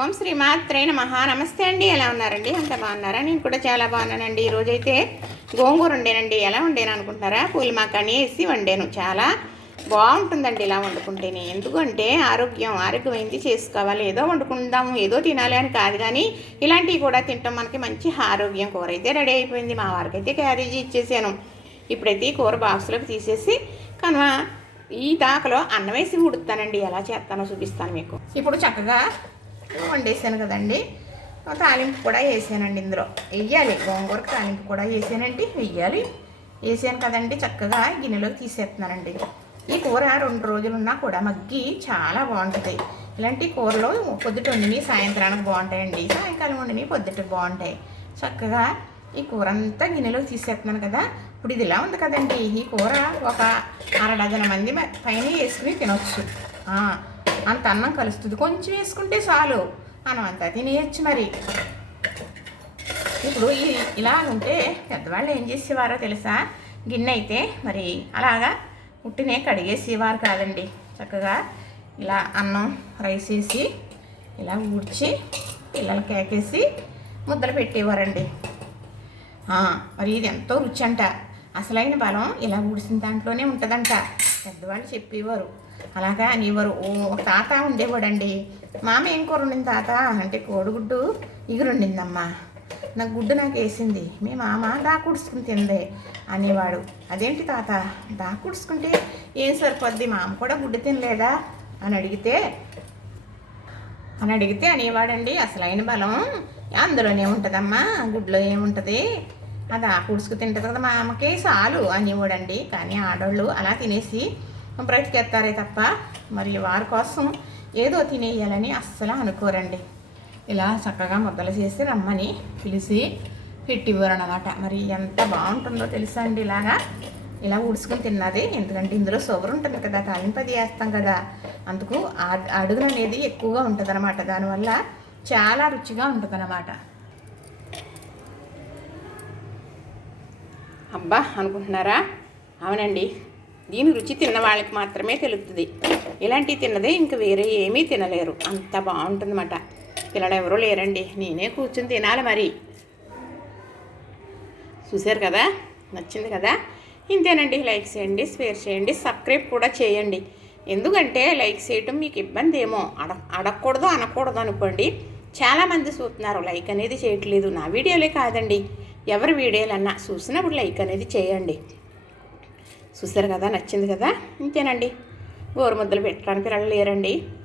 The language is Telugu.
ఓం శ్రీ మాత్రే నమః. నమస్తే అండి, ఎలా ఉన్నారండి? అంత బాగున్నారా? నేను కూడా చాలా బాగున్నానండి. ఈరోజైతే గోంగూర వండానండి. ఎలా వండాను అనుకుంటున్నారా? పూలు మాకాని వేసి వండాను. చాలా బాగుంటుందండి ఇలా వండుకుంటేనే. ఎందుకంటే ఆరోగ్యమైంది చేసుకోవాలి. ఏదో వండుకుందాము, ఏదో తినాలి అని కాదు, కానీ ఇలాంటివి కూడా తింటాం. మనకి మంచి ఆరోగ్యం. కూర అయితే రెడీ అయిపోయింది. మా వారికి అయితే క్యారేజీ ఇచ్చేసాను. ఇప్పుడైతే ఈ కూర బాక్స్లోకి తీసేసి కనుక ఈ తాకలో అన్నం వేసి ఉడుతానండి. ఎలా చేస్తానో చూపిస్తాను మీకు. ఇప్పుడు చక్కగా వండేసాను కదండి, తాలింపు కూడా వేసానండి. ఇందులో వెయ్యాలి, గోంగూరకు తాలింపు కూడా వేసానండి, వెయ్యాలి. వేసాను కదండి, చక్కగా గిన్నెలోకి తీసేస్తున్నానండి. ఈ కూర 2 రోజులున్నా కూడా మగ్గి చాలా బాగుంటుంది. ఇలాంటి కూరలు పొద్దుట వండిని సాయంత్రానికి బాగుంటాయండి, సాయంకాలం వండిని పొద్దుటకు బాగుంటాయి. చక్కగా ఈ కూర అంతా గిన్నెలోకి తీసేస్తున్నాను కదా. ఇప్పుడు ఇది ఇలా ఉంది కదండి, ఈ కూర ఒక 1/2 డజన్ మంది పైన వేసుకుని తినొచ్చు. అంత అన్నం కలుస్తుంది. కొంచెం వేసుకుంటే చాలు, అన్నం అంతా తినేయచ్చు. మరి ఇప్పుడు ఇలా ఉంటే పెద్దవాళ్ళు ఏం చేసేవారో తెలుసా? గిన్నె అయితే మరి అలాగా ఉట్టినే కడిగేసేవారు కాదండి. చక్కగా ఇలా అన్నం రైస్ వేసి ఇలా ఊడ్చి పిల్లలు కేకేసి ముద్దలు పెట్టేవారండి. మరి ఇది ఎంతో రుచి అంట. అసలైన బలం ఇలా ఊడిసిన దాంట్లోనే ఉంటుందంట, పెద్దవాళ్ళు చెప్పేవారు. అలాగా అనేవారు. ఒక తాత ఉండేవాడండి. మామ ఏం కూర ఉండింది తాత అంటే, కోడిగుడ్డు ఇగురుండిందమ్మా, నాకు గుడ్డు నాకు వేసింది, మీ మామ దాకుడుచుకుని తిందే అనేవాడు. అదేంటి తాత దాకుడుచుకుంటే ఏం సరిపోద్ది, మామ కూడా గుడ్డు తినలేదా అని అడిగితే అనేవాడండి, అసలైన బలం అందులోనే ఉంటుందమ్మా, గుడ్లో ఏముంటుంది, అది ఆకుడుచుకు తింటుంది కదా మా అమ్మకి చాలు అనేవాడండి. కానీ ఆడవాళ్ళు అలా తినేసి బ్రతికేస్తారే తప్ప మరి వారి కోసం ఏదో తినేయాలని అస్సలు అనుకోరండి. ఇలా చక్కగా ముద్దలు చేసి రమ్మని పిలిచి పెట్టివ్వరు అన్నమాట. మరి ఎంత బాగుంటుందో తెలుసా అండి ఇలా ఉడుచుకుని తిన్నది. ఎందుకంటే ఇందులో షుగర్ ఉంటుంది కదా, తాలింపది వేస్తాం కదా, అందుకు అడుగులు అనేది ఎక్కువగా ఉంటుంది అన్నమాట. దానివల్ల చాలా రుచిగా ఉంటుంది అన్నమాట. అబ్బా అనుకుంటున్నారా? అవునండి, దీని రుచి తిన్న వాళ్ళకి మాత్రమే తెలుస్తుంది. ఇలాంటివి తిన్నదే ఇంక వేరే ఏమీ తినలేరు, అంత బాగుంటుందన్నమాట. పిల్లలు ఎవరూ లేరండి, నేనే కూర్చొని తినాలి. మరి చూశారు కదా, నచ్చింది కదా. ఇంతేనండి. లైక్ చేయండి, షేర్ చేయండి, సబ్స్క్రైబ్ కూడా చేయండి. ఎందుకంటే లైక్ చేయటం మీకు ఇబ్బంది ఏమో, అడగకూడదు అనకూడదు అనుకోండి. చాలామంది చూస్తున్నారు, లైక్ అనేది చేయట్లేదు. నా వీడియోలే కాదండి, ఎవరి వీడియోలన్నా చూసినప్పుడు లైక్ అనేది చేయండి. చూసారు కదా, నచ్చింది కదా. ఇంతేనండి. గోరు ముద్దలు పెట్టడానికి పిల్లలు లేరండి.